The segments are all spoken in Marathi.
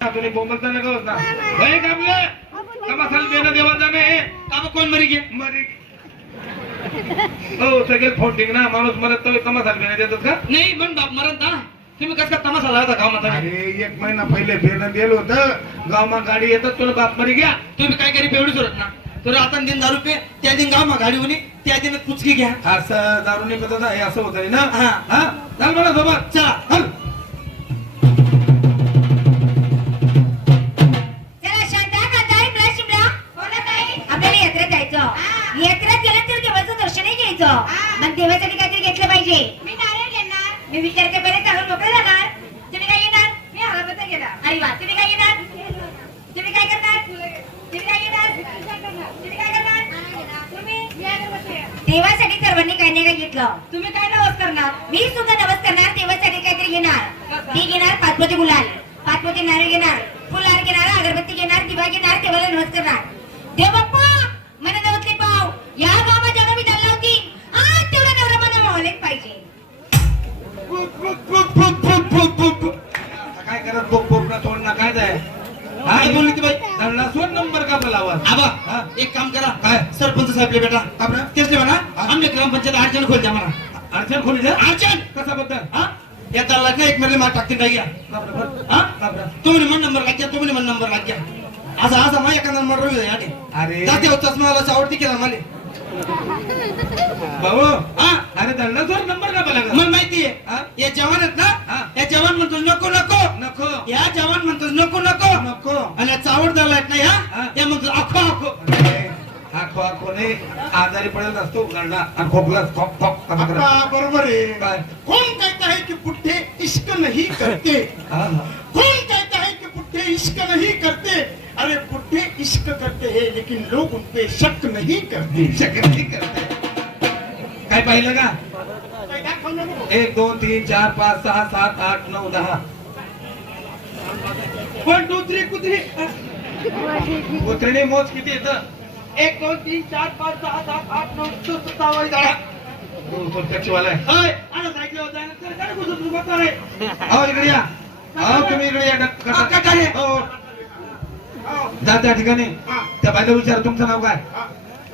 तुम्ही बोंबलता नका होत ना भय कामले तमासाला बेना देवा जाणे काम कोण मरी गे मरी हो सगळे फोटिंग ना माणूस मरत तो तमासाला बेना देतात का नाही पण बाप मरत ना तुम्ही कसं काय तमाशा लावता गावात अरे 1 महिना पहिले बेना दिलं होतं गावमा गाडी येतात तुला बाप मरी घ्या तुम्ही काय करी बेवडी सोडत ना तर आता दिन दारू पे त्या दिन गाव गाडी होणी त्या दिन कुचकी घ्या असं दारू नाही पद्धत आहे असं होतं ना हा हा चाल मला सोबत चला हल चला शांता का ताई ब्लाशिमला बोला ताई आपल्याला यात्रेत जायचं यात्रेत गेलं तर देवाचं दर्शनही घ्यायचं मग देवासाठी काहीतरी घेतलं पाहिजे मी नारळ घेणार मी विचारते बरे चालून मोकळे जाणार तुम्ही काय घेणार मी अगरबत्ती घेणार अरे वा तुम्ही काय घेणार तुम्ही काय करणार तुम्ही काय घेणार तुम्ही काय करणार तुम्ही देवासाठी सर्वांनी काही नाही काय घेतलं तुम्ही काय नवस करणार मी सुद्धा नवस करणार देवासाठी काहीतरी घेणार मी घेणार पाचपोती गुलाल पाचपोती नारळ घेणार फुलार घेणार अगरबत्ती घेणार दिवा घेणार देवाला नवस करणार देव बाप्पा मला नवसले पाव या गावात जेव्हा मी चालला होती आज तेवढा नवरा मला मावलेच पाहिजे काय करत बोक बोक ना तोंड ना काय जाय काय बोलली ती बाई धरला सोड नंबर का बोलावा आबा एक काम करा काय? सरपंच साहेबले बेटा आपला तेच म्हणा आमने ग्रामपंचायत अडचण खोल द्या म्हणा अडचण खोली जा अडचण कसा बद्दल हा या दलाला ना एक मेरे मार टाकते नाही घ्या हा तुम्ही मन नंबर लाग गया तुम्ही मन नंबर लाग गया असा असा माझ्या एका नंबर रवी याने अरे जाते होताच मला आवडती केला मला भाऊ हा अरे धरला सोड नंबर का बोला मला माहिती आहे या जवान आहेत ना या जवान म्हणतो नको नको नको या जवान म्हणतो नको नको नको आणि चावड दला आहेत ना या म्हणतो आखो आखो आखो आखो ने आजारी पडेल असतो उघडला आणि खोकला खोक खोक बरोबर है काय? कौन कहता है कि पुट्ठे इश्क नहीं करते कौन कहता है कि पुट्ठे इश्क नहीं करते अरे पुट्ठे इश्क करते हैं लेकिन लोग उन पे शक नहीं करते शक्य नाही करते काय पाहिलं का 1 2 3 4 5 6 7 8 9 10 1 2 3 कुत्री कुत्रीने मोज किती येतं 1 2 3 4 5 6 7 8 9 10 11 तो टॅक्सीवाला आहे ओय आला सायकल होता तर काय कुठं तू बघता रे अहो इकडे या अहो तुम्ही इकडे या काय रे? हो जा त्या ठिकाणी त्या बायला विचार तुमचं नाव काय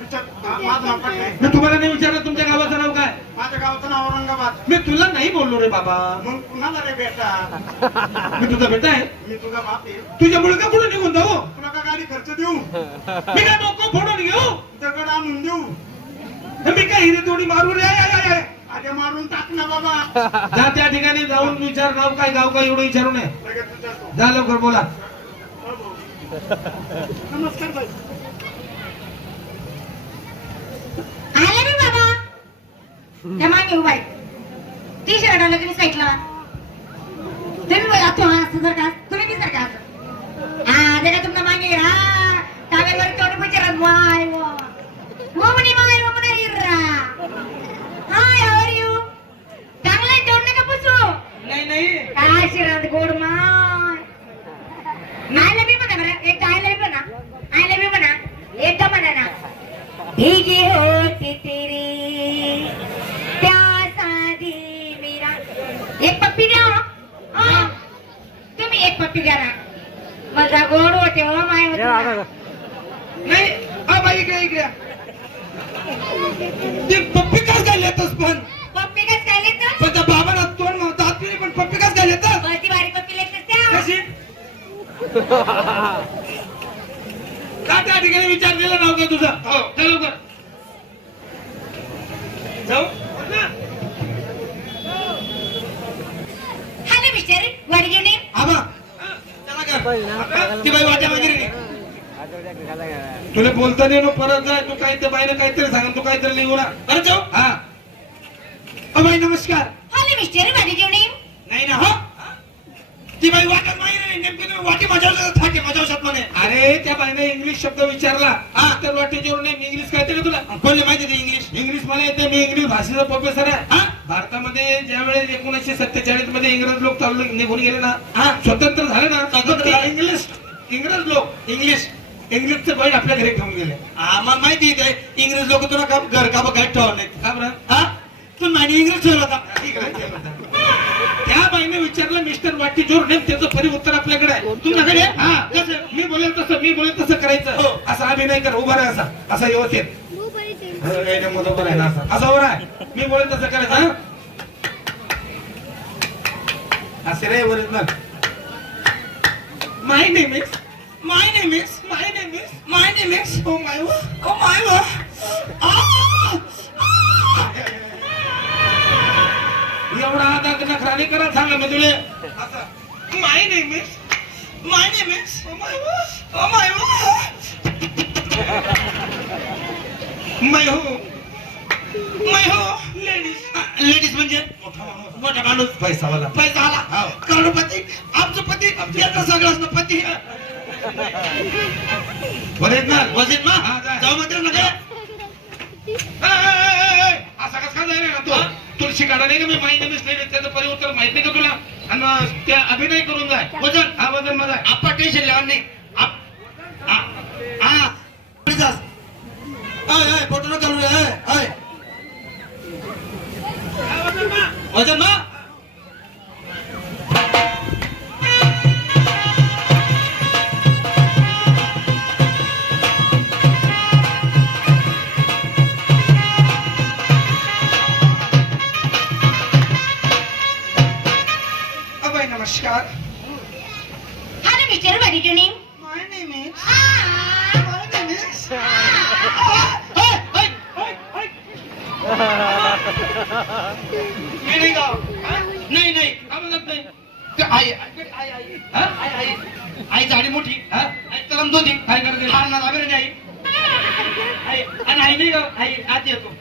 माझं नाव काय आहे? मी तुम्हाला नाही विचारलं तुमच्या गावाचं नाव काय माझ्या गावाचं नाव औरंगाबाद मी तुला नाही बोललो रे बाबा मग कुणाला रे बेटा मी तुझा बेटा आहे मी तुझा बाप आहे तुझ्या मुलगा कुठे निघून जाऊ तुला का गाडी खर्च देऊ मी काय डोकं फोडून घेऊ दगड आणून देऊ मी काय हिरे थोडी मारू रे आधी मारून टाक ना बाबा जा त्या ठिकाणी जाऊन विचार नाव काय गाव काय एवढं विचारू नये लगेच विचारतो. जा लवकर बोला हो भाऊ. नमस्कार बाई आले रे बाबा त्या मागे उभा आहे टी शर्ट आलं तुम्ही साईडला तुम्ही बोला तू हा असं जर का तुम्ही बी जर का असं हा जरा तुमचा मागे हा टावेलवर तोंड विचारत वाय मोमनी माय मोमना हिर्रा हाय हाऊ आर यू चांगला तोंड नका पुसू नाही नाही काय शिरात गोड माय आय लव्ह यू म्हणा बरं एक आय लव्ह यू म्हणा आय लव्ह यू म्हणा एकदा म्हणा ना भीगी होती तेरी प्यास आधी मेरा एक पप्पी द्या हो. तुम्ही एक पप्पी द्या ना माझा गोड होते हो माय होते नाही बाई इकडे इकडे ते पप्पी काच काय लेतस पण पप्पी कस काय लेत पण त्या बाबाला तोंड दात नाही पण पप्पी काच काय लेतात ती बारी पप्पी लेत त्या कशी का त्या ठिकाणी विचार दिला नाव काय तुझं हो चल लवकर जाऊ hello mister what you name आबा चला कर ती बाई वाट्या वगैरे तुला बोलता नाही परत जाय तू काही त्या बाईने काहीतरी सांग तू काहीतरी लिहू ना अरे जाऊ हा बाई नमस्कार hello mister what you name नाही ना हो ती बाई वाटत नाही रे नेमकी तुम्ही वाटी मजावशात थाके मजावशात म्हणे अरे त्या बाईने इंग्लिश शब्द विचारला तर वाटेच्यावर नाही इंग्लिश काय ते तुला कोणले माहिती ते इंग्लिश इंग्लिश मला येते मी इंग्लिश भाषेचा प्रोफेसर आहे भारतामध्ये ज्या वेळेस 1947 मध्ये इंग्रज लोक चालू निघून गेले ना स्वतंत्र झाले ना स्वतंत्र तर इंग्रज लोक इंग्लिशचं बळ आपल्या घरी घेऊन गेले आम्हाला माहिती आहे इंग्रज लोक तुला का घर का बघायला ठेवलं नाही का बरं हा तू माझी इंग्रज ठेवला होता ठीक आहे त्या त्या बाईने विचारलं मिस्टर वाटी जोर नेम त्याचं परी उत्तर आपल्याकडे आहे तुमच्याकडे हा कसं मी बोलेल तसं करायचं हो. असा अभिनय कर उभा राहा असा व्यवस्थित बरोबर आहे ना असा उभा राहा मी बोलेल तसं करायचं हा? असे रे original my name is oh my एवढा आता नखरा नाही करा सांगा मी तुले माय नेम इज मैं हूँ लेडीज म्हणजे मोठा माणूस पैसावाला पैसा आला हो. करोडपती आमचं पती याचं सगळं असतं पती ओरिजिनल वजीर मा हा, जा. जाऊ म्हणते ना काय असा कसा काय ना तू तुळशी काढा नाही का मी माहिती नसलेली त्याचं परिवर्तन माहित नाही का तुला आणि त्या अभिनय करून जाय वजन हा वजन माझा आपण टेन्शन लिहा नाही फोटो न चालू आहे वजन मा नमस्कार Hello, Mr. What is your name? My name is नाही नाही का म्हणत नाही ते आई झाडी मोठी आई तरम दोधी काय करते खाणार आवेरे आई आणि आई नाही का आई आत येतो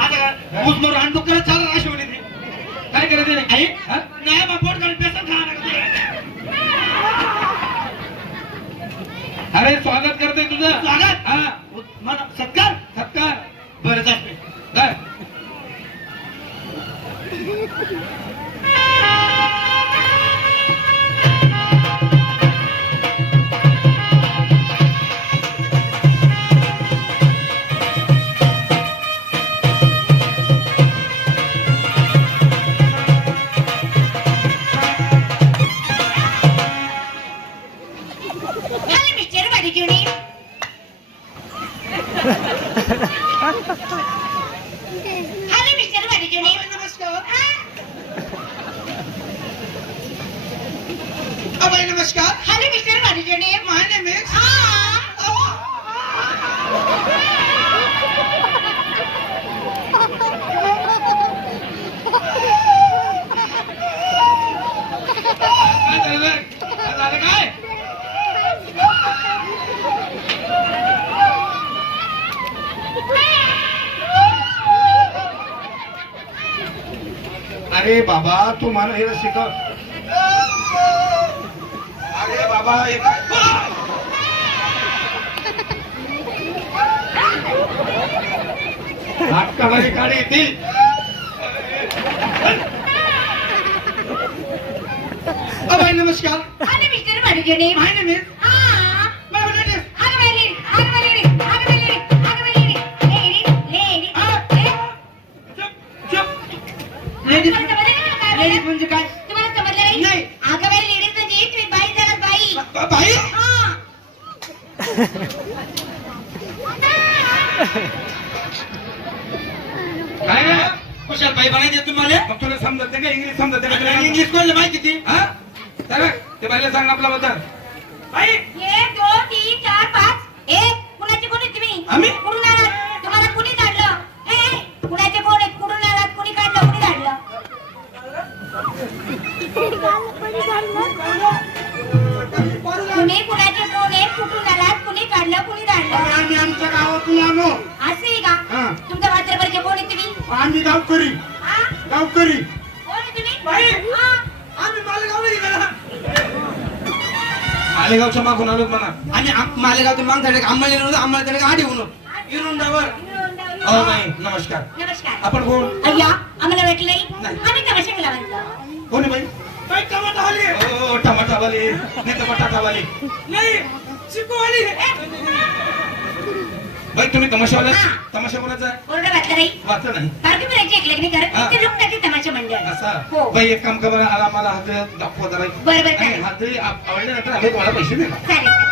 आता मुसमोर अंडू करत चालला अशी म्हणे ती काय करायचं नाही आई नाही बा पोट घालून बेसन खाणार अरे स्वागत करते तुझं स्वागत हा मला सत्कार सत्कार बरं जाते काय Hello, Mr. What is your name? Hello, Mr. What is your name? नमस्कार Hello, Mr. What is your name? My name is काय झालं काय झालं काय अरे बाबा तू मला हे शिकव अरे बाबा हात काढायची गाडी येतील नमस्कार Hello, Mr. What is your name? My name is Hello, my lady. Hello, my lady. Ladies तुम्हाला समजलं नाही का काय लेडीज बोलले? म्हणजे काय तुम्हाला समजलं नाही? नाही. अगं बाई, ladies म्हणजे तुम्ही बाई झालात, बाई. बाई हा. काय रे कुशाल बाई बनायचे तुम्हाला मग तुला समजत नाही का इंग्लिश समजत नाही का? इंग्लिश कोणलं माहिती ती हा चला ते बाईला सांग आपला बद्दल बाई 1, 2, 3, 4, 5. कुणाचे कोण आहेत तुम्ही? आम्ही? कुठून आलात? तुम्हाला कुणी काढलं? कुणाचे कोण आहेत? कुठून आलात? कुणी काढलं? कुणी काढलं? तुम्ही कुणाचे कोण आहेत? कुठून आलात? कुणी काढलं? कुणी काढलं? आम्ही आमच्या गावातून आलो असं आहे का? हा. तुमच्या भात्रपरचे कोण आहेत तुम्ही? आम्ही गावकरी हा? गावकरी कोण आहे तुम्ही? बाई. हा? आम्ही मालेगावला गेला आलेगावच्या मागून आलो म्हणा आणि मालेगावचे माग झाले आम्हाला आम्हाला त्याने गाडी होऊन इरुंडावर हो नाही नमस्कार नमस्कार. आपण कोण अय्या, आम्हाला वाटलं नाही. नाही. आम्ही तमाशा केला म्हणतो. कोणी बाई बाई टमाटावाली ओ टमाटावाली नाही तर बटाटावाली नाही चिकूवाली बाई तुम्ही तमाशावाला हा. तमाशा कोणाचा आहे कोरडं वाचलं नाही वाचलं नाही पारखी फिरायची एक लग्न करत हा. ते लोक तमाशा मंडळ असा हो बाई एक काम करा आम्हाला हात दाखवा जरा बरोबर आणि चालेल हात आवडले नंतर आम्ही तुम्हाला पैसे देणार चालेल